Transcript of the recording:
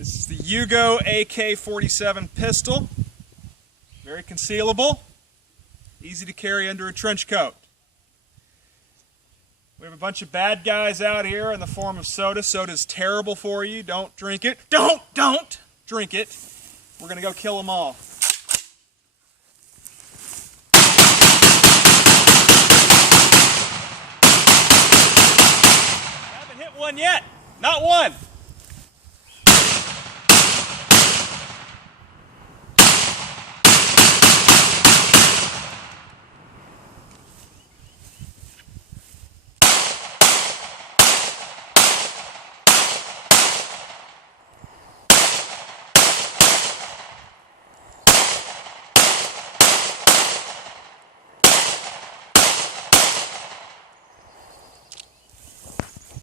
This is the Yugo AK-47 pistol. Very concealable, easy to carry under a trench coat. We have a bunch of bad guys out here in the form of soda. Soda's terrible for you. Don't drink it. Don't drink it. We're going to go kill them all. Haven't hit one yet. Not one.